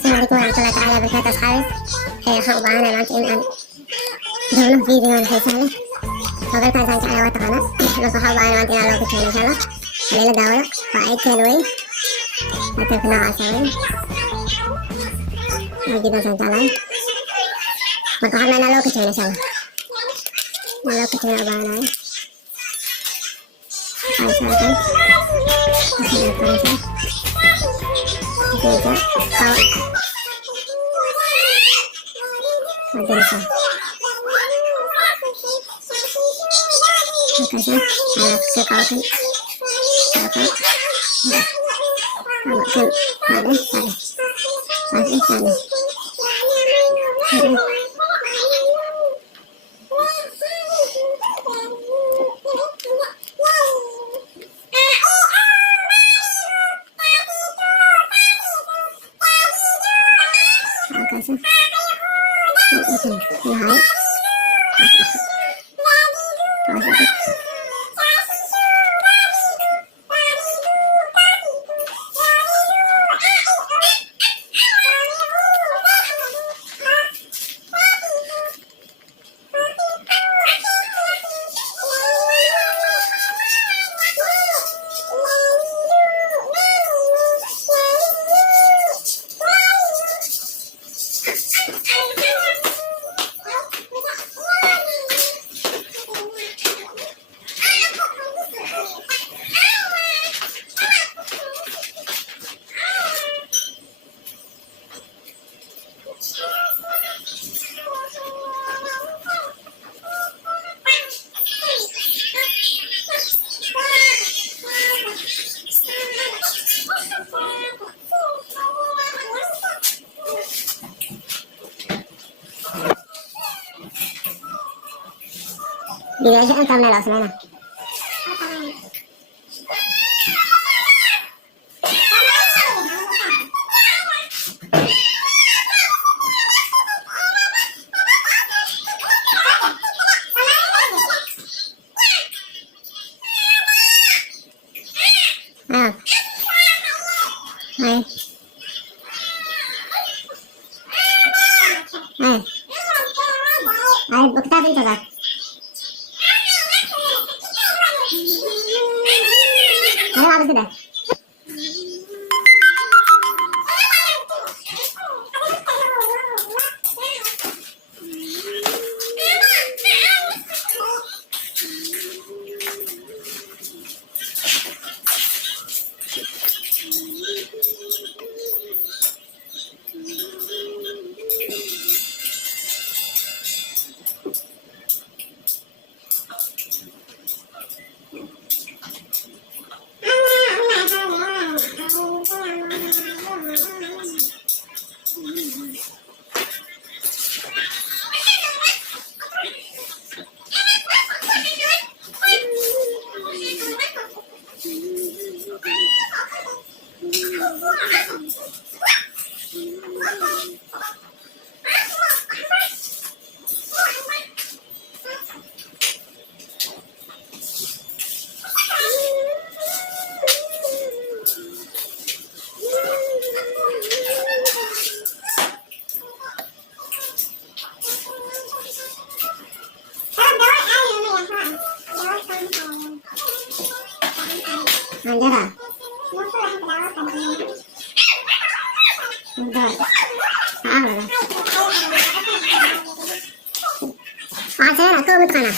السلام عليكم ورحمة الله تعالى وبركاته أصحابي. waxaan u baahanahay maanta in aan doono videogan xiisaha leh oo galkaan saan jeclaa waa taqaana marka waxaan u baahanahay maanta inaan looga keeno insha allah halayla daawado waa itel wey itelka noocaasa wey wajidan saan jeclahay marka waxaan inaan looga keeno insha allah inaan looga keeno u baahanahay Biasa kan kamu nelok sana. Hai. Hai, kita coba. Ayo sudah. Anjara. Udah. Ah, saya nak ke mana?